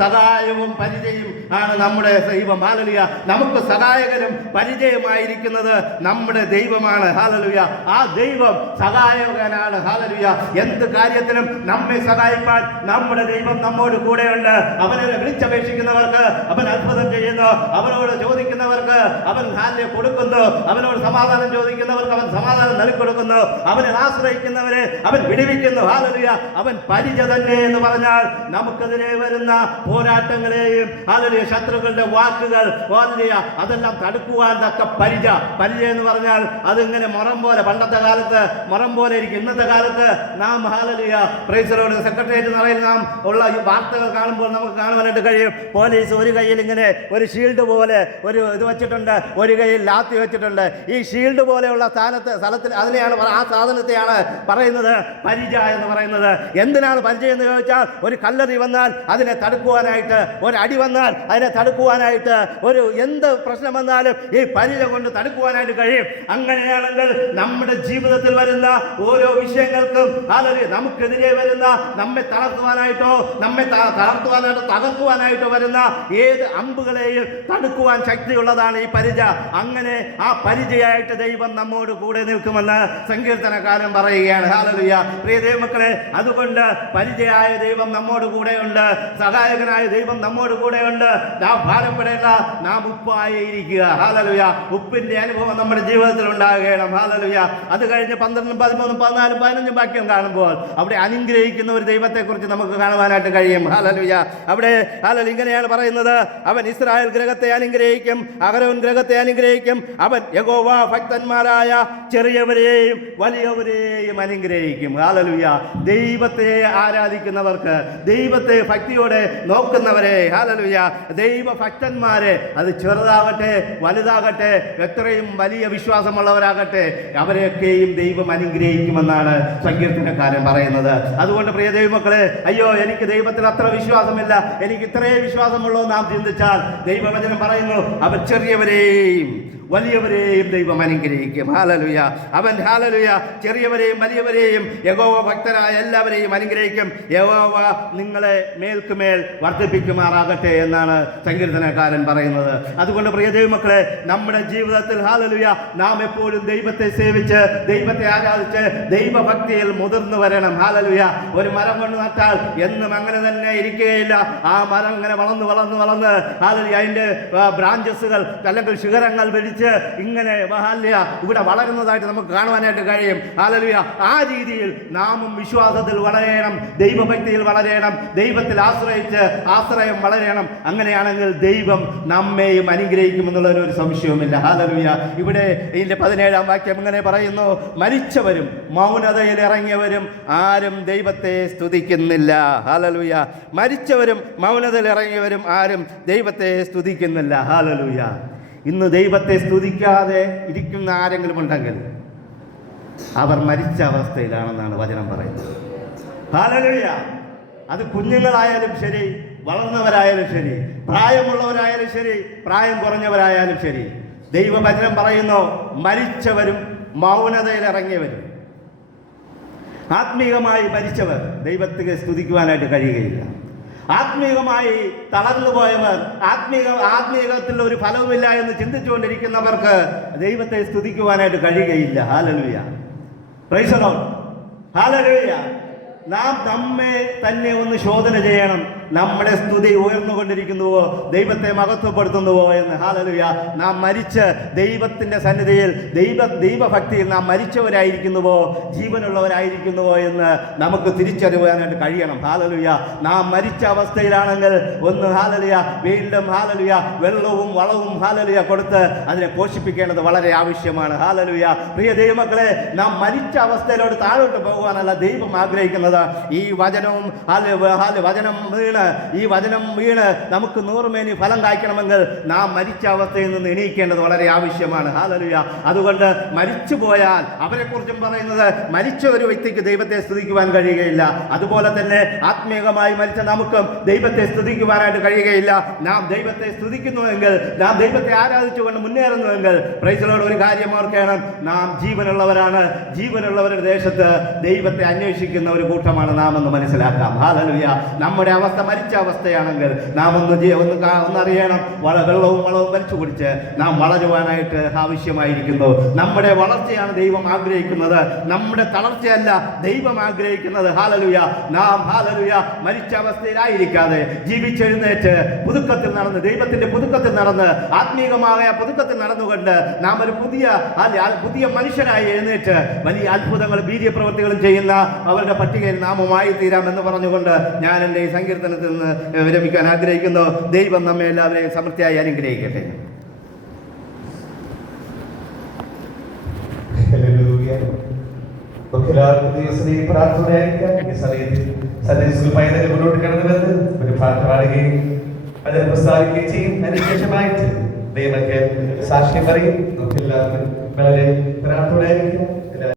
സഹായവും പരിചയം ആണ് നമ്മുടെ ദൈവം. ഹല്ലേലൂയ. നമുക്ക് സഹായകരും പരിചയമായിരിക്കുന്നത് നമ്മുടെ ദൈവമാണ്. ഹല്ലേലൂയ. ആ ദൈവം സഹായകനാണ്. ഹല്ലേലൂയ. എന്ത് കാര്യത്തിനും നമ്മെ സഹായിക്കാൻ നമ്മുടെ ദൈവം നമ്മോട് കൂടെയുണ്ട്. അവനെ വിളിച്ചപേക്ഷിക്കുന്നവർക്ക് അവൻ അത്ഭുതം ചെയ്യുന്നു, അവനോട് ചോദിക്കുന്നവർക്ക് അവൻ കൊടുക്കുന്നു, അവനോട് സമാധാനം ചോദിക്കുന്നവർക്ക് അവൻ സമാധാനം നൽകിക്കൊടുക്കുന്നു, അവനെ ആശ്രയിക്കുന്നവരെ അവൻ വിടുവിക്കുന്നു. ഹല്ലേലൂയ. അവൻ പരിച തന്നെ എന്ന് പറഞ്ഞാൽ നമുക്കെതിരെ വരുന്ന പോരാട്ടങ്ങളെയും ഹല്ലേലൂയ ശത്രുക്കളുടെ വാക്കുകൾ ഹല്ലേലൂയ അതെല്ലാം തടുക്കുവാൻ തക്ക പരിച എന്ന് പറഞ്ഞാൽ അതിങ്ങനെ മുറം പോലെ, പണ്ടത്തെ കാലത്ത് മുറം പോലെ ഇരിക്കും. ഇന്നത്തെ കാലത്ത് നാം hallelujah praise the lord secretariat നിറയിൽ നാം ഉള്ള ഈ വാർത്തകൾ കാണുമ്പോൾ നമുക്ക് കാണുവാനായിട്ട് കഴിയും. പോലീസ് ഒരു കയ്യിൽ ഇങ്ങനെ ഒരു ഷീൽഡ് പോലെ ഒരു ഇത് വെച്ചിട്ടുണ്ട്, ഒരു കയ്യിൽ ലാത്തി വെച്ചിട്ടുണ്ട്. ഈ ഷീൽഡ് പോലെയുള്ള സ്ഥലത്തിൽ അതിനെയാണ് ആ സാധനത്തെയാണ് പറയുന്നത് പരിച എന്ന് പറയുന്നത്. എന്തിനാണ് പരിചയം എന്ന് ചോദിച്ചാൽ, ഒരു കല്ലെറി വന്നാൽ അതിനെ തടുക്കുവാനായിട്ട്, ഒരു അടി വന്നാൽ അതിനെ തടുക്കുവാനായിട്ട്, ഒരു എന്ത് പ്രശ്നം വന്നാലും ഈ പരിച കൊണ്ട് തടുക്കുവാനായിട്ട് കഴിയും. അങ്ങനെയാണെങ്കിൽ നമ്മുടെ ജീവിതത്തിൽ വരുന്ന ഓരോ വിഷയങ്ങൾക്കും അല്ലെങ്കിൽ നമുക്കെതിരെ വരുന്ന, നമ്മെ തളർത്തുവാനായിട്ടോ നമ്മെ തളർത്തുവാനായിട്ടോ തകർക്കുവാനായിട്ടോ വരുന്ന ഏത് അമ്പുകളെയും തടുക്കുവാൻ ശക്തിയുള്ളതാണ് ഈ പരിച. അങ്ങനെ ആ പരിചയായിട്ട് ദൈവം നമ്മോട് കൂടെ നിൽക്കുമെന്ന് സങ്കീർത്തനക്കാരൻ പറയുകയാണ്. ഹല്ലേലൂയ. പ്രിയ ദൈവമക്കളെ, അതുകൊണ്ട് പരിചയായ ദൈവം നമ്മോട് കൂടെയുണ്ട്, സഹായകനായ ദൈവം നമ്മോട് കൂടെയുണ്ട്. നാം ഭാരപ്പെടേണ്ട, നാം ഉപ്പായി ഇരിക്കുക. ഹല്ലേലൂയ. ഉപ്പിന്റെ അനുഭവം നമ്മുടെ ജീവിതത്തിൽ ഉണ്ടാകണം. ഹല്ലേലൂയ. അത് കഴിഞ്ഞ് 12, 13, 14, 15 വാക്യം കാണുമ്പോൾ അവിടെ അനുഗ്രഹിക്കുന്ന ഒരു ദൈവത്തെ കുറിച്ച് നമുക്ക് കാണുവാനായിട്ട് കഴിയും. ഹല്ലേലൂയ. അവിടെ ഹല്ലേലൂയ ഇങ്ങനെയാണ് പറയുന്നത്, അവൻ ഇസ്രായേൽ ഗൃഹത്തെ അനുഗ്രഹിക്കും, അഹരോൻ ഗൃഹത്തെ അനുഗ്രഹിക്കും, അവൻ യഹോവ ഭക്തന്മാരായ ചെറിയവരെയും വലിയവരെയും അനുഗ്രഹിക്കും. ഹല്ലേലൂയ. ദൈവത്തെ ആരാധിക്കുന്നവർക്ക്, ദൈവത്തെ ഭക്തിയോടെ നോക്കുന്നവരെ, ഹല്ലേലൂയ, ദൈവഭക്തന്മാരെ, അത് ചെറുതാകട്ടെ വലുതാകട്ടെ, എത്രയും വലിയ വിശ്വാസമുള്ളവരാകട്ടെ, അവരെയൊക്കെയും ദൈവം അനുഗ്രഹിക്കുമെന്നാണ് സങ്കീർത്തനക്കാരൻ പറയുന്നത്. അതുകൊണ്ട് പ്രിയ ദൈവമക്കളെ, അയ്യോ എനിക്ക് ദൈവത്തിൽ അത്ര വിശ്വാസമില്ല, എനിക്ക് ഇത്രയേ വിശ്വാസമുള്ളൂ നാം ചിന്തിച്ചാൽ, ദൈവവചനം പറയുന്നു അവൻ ചെറിയവരെയും വലിയവരെയും ദൈവം അനുഗ്രഹിക്കും. ഹല്ലേലൂയ. അവൻ ഹല്ലേലൂയ ചെറിയവരെയും വലിയവരെയും യഹോവ ഭക്തരായ എല്ലാവരെയും അനുഗ്രഹിക്കും. യഹോവ നിങ്ങളെ മേൽക്കുമേൽ വർദ്ധിപ്പിക്കുമാറാകട്ടെ എന്നാണ് സങ്കീർത്തനക്കാരൻ പറയുന്നത്. അതുകൊണ്ട് പ്രിയ ദൈവമക്കളെ, നമ്മുടെ ജീവിതത്തിൽ ഹല്ലേലൂയ നാം എപ്പോഴും ദൈവത്തെ സേവിച്ച്, ദൈവത്തെ ആരാധിച്ച്, ദൈവഭക്തിയിൽ മുതിർന്നു വരണം. ഹല്ലേലൂയ. ഒരു മരം കൊണ്ട് നട്ടാൽ എന്നും അങ്ങനെ തന്നെ ഇരിക്കുകയില്ല. ആ മരം ഇങ്ങനെ വളർന്ന് വളർന്ന് വളർന്ന് ഹല്ലേലൂയ അതിൻ്റെ ബ്രാഞ്ചസുകൾ അല്ലെങ്കിൽ ശിഖരങ്ങൾ വലിച്ച് ഇങ്ങനെ ഇവിടെ വളരുന്നതായിട്ട് നമുക്ക് കാണുവാനായിട്ട് കഴിയും. ഹല്ലേലൂയ. ആ രീതിയിൽ നാമും വിശ്വാസത്തിൽ വളരണം, ദൈവഭക്തിയിൽ വളരണം, ദൈവത്തിൽ ആശ്രയം വളരണം. അങ്ങനെയാണെങ്കിൽ ദൈവം നമ്മെയും അനുഗ്രഹിക്കുമെന്നുള്ളതിന് ഒരു സംശയവുമില്ല. ഹല്ലേലൂയ. ഇവിടെ ഇതിന്റെ 17-ാം വാക്യം ഇങ്ങനെ പറയുന്നു, മരിച്ചവരും മൗനതയിൽ ഇറങ്ങിയവരും ആരും ദൈവത്തെ സ്തുതിക്കുന്നില്ല. ഹല്ലേലൂയ. മരിച്ചവരും മൗനതയിൽ ഇറങ്ങിയവരും ആരും ദൈവത്തെ സ്തുതിക്കുന്നില്ല. ഹല്ലേലൂയ. ഇന്ന് ദൈവത്തെ സ്തുതിക്കാതെ ഇരിക്കുന്ന ആരെങ്കിലും ഉണ്ടെങ്കിൽ അവർ മരിച്ച അവസ്ഥയിലാണെന്നാണ് വചനം പറയുന്നത്. ഹല്ലേലൂയ. അത് കുഞ്ഞുങ്ങളായാലും ശരി, വളർന്നവരായാലും ശരി, പ്രായമുള്ളവരായാലും ശരി, പ്രായം കുറഞ്ഞവരായാലും ശരി, ദൈവവചനം പറയുന്നു മരിച്ചവരും മൗനതയിൽ ഇറങ്ങിയവരും. ആത്മീകമായി മരിച്ചവർ ദൈവത്തെ സ്തുതിക്കുവാനായിട്ട് കഴിയുകയില്ല. ആത്മീകമായി തളർന്നു പോയവർ, ആത്മീകത്തിൽ ഒരു ഫലവുമില്ല എന്ന് ചിന്തിച്ചുകൊണ്ടിരിക്കുന്നവർക്ക് ദൈവത്തെ സ്തുതിക്കുവാനായിട്ട് കഴിയുകയില്ല. Hallelujah. Praise the lord. Hallelujah. നാം നമ്മെ തന്നെ ഒന്ന് ശോധന ചെയ്യണം. നമ്മുടെ സ്തുതി ഉയർന്നുകൊണ്ടിരിക്കുന്നുവോ, ദൈവത്തെ മഹത്വപ്പെടുത്തുന്നുവോ എന്ന്. ഹല്ലേലൂയ. നാം മരിച്ച് ദൈവത്തിൻ്റെ സന്നിധിയിൽ ദൈവഭക്തിയിൽ നാം മരിച്ചവരായിരിക്കുന്നുവോ ജീവനുള്ളവരായിരിക്കുന്നുവോ എന്ന് നമുക്ക് തിരിച്ചറിയാനായിട്ട് കഴിയണം. ഹല്ലേലൂയ. നാം മരിച്ച അവസ്ഥയിലാണെങ്കിൽ ഒന്ന് ഹല്ലേലൂയ വീണ്ടും ഹല്ലേലൂയ വെള്ളവും വളവും ഹല്ലേലൂയ കൊടുത്ത് അതിനെ പോഷിപ്പിക്കേണ്ടത് വളരെ ആവശ്യമാണ്. ഹല്ലേലൂയ. പ്രിയ ദൈവമക്കളെ, നാം മരിച്ച അവസ്ഥയിലോട്ട് താഴോട്ട് പോകുവാനല്ല ദൈവം ആഗ്രഹിക്കുന്നത്. ഈ വചനവും വചനം വീണ് വീണ് ഈ വചനം വീണ് നമുക്ക് 100 മേനി ഫലം കായ്ക്കണമെങ്കിൽ നാം മരിച്ച അവസ്ഥയിൽ നിന്ന് എണീക്കേണ്ടത് വളരെ ആവശ്യമാണ്. ഹല്ലേലൂയ. അതുകൊണ്ട് മരിച്ചു പോയാൽ അവരെക്കുറിച്ചും പറയുന്നത് മരിച്ച ഒരു വ്യക്തിക്ക് ദൈവത്തെ സ്തുതിക്കുവാൻ കഴിയുകയില്ല. അതുപോലെ തന്നെ ആത്മീയമായി മരിച്ച നമുക്കും ദൈവത്തെ സ്തുതിക്കുവാനായിട്ട് കഴിയുകയില്ല. നാം ദൈവത്തെ സ്തുതിക്കുന്നുവെങ്കിൽ, നാം ദൈവത്തെ ആരാധിച്ചുകൊണ്ട് മുന്നേറുന്നുവെങ്കിൽ, പ്രൈസ് ദി ലോർഡ്, ഒരു കാര്യം ഓർക്കണം, നാം ജീവനുള്ളവരാണ്. ജീവനുള്ളവരുടെ ദേശത്ത് ദൈവത്തെ അന്വേഷിക്കുന്ന ഒരു കൂട്ടമാണ് നാം എന്ന് മനസ്സിലാക്കാം. ഹല്ലേലൂയ. നമ്മുടെ അവസ്ഥ മരിച്ച അവസ്ഥയാണെങ്കിൽ നാം ഒന്നറിയണം, വെള്ളവും വളവും വലിച്ചു കുടിച്ച് നാം വളരുവാനായിട്ട് ആവശ്യമായിരിക്കുന്നു. നമ്മുടെ വളർച്ചയാണ് ദൈവം ആഗ്രഹിക്കുന്നത്, നമ്മുടെ തളർച്ചയല്ല ദൈവം ആഗ്രഹിക്കുന്നത്. ഹല്ലേലൂയ. നാം ഹല്ലേലൂയ മരിച്ച അവസ്ഥയിലായിരിക്കാതെ ജീവിച്ചെഴുന്നേറ്റ് പുതുക്കത്തിൽ നടന്ന്, ദൈവത്തിന്റെ പുതുക്കത്തിൽ നടന്ന്, ആത്മീയമായ പുതുക്കത്തിൽ നടന്നുകൊണ്ട് നാം ഒരു പുതിയ മനുഷ്യനായി എഴുന്നേറ്റ് വലിയ അത്ഭുതങ്ങളും വീര്യപ്രവൃത്തികളും ചെയ്യുന്ന അവരുടെ പട്ടികയിൽ നാമമായി തീരാമെന്ന് പറഞ്ഞുകൊണ്ട് ഞാൻ എൻ്റെ ഈ സങ്കീർത്തനത്തിൽ നിന്ന് വിരമിക്കാൻ ആഗ്രഹിക്കുന്നു. ദൈവം നമ്മെ എല്ലാവരെയും സമൃദ്ധിയായി അനുഗ്രഹിക്കട്ടെ. എല്ലാവർക്കും പ്രാർത്ഥനയായിരിക്കാം. ഈ സമയത്ത് സന്ദേശ മുന്നോട്ട് കടന്നുവന്ന് ഒരു പ്രാർത്ഥന പാടുകയും അതിനെ പ്രസ്താവിക്കുകയും ചെയ്യും. അതിനുശേഷമായിട്ട് ദൈവമൊക്കെ സാക്ഷ്യം പറയും. നമുക്ക് എല്ലാവർക്കും വളരെ പ്രാർത്ഥനയായിരിക്കാം.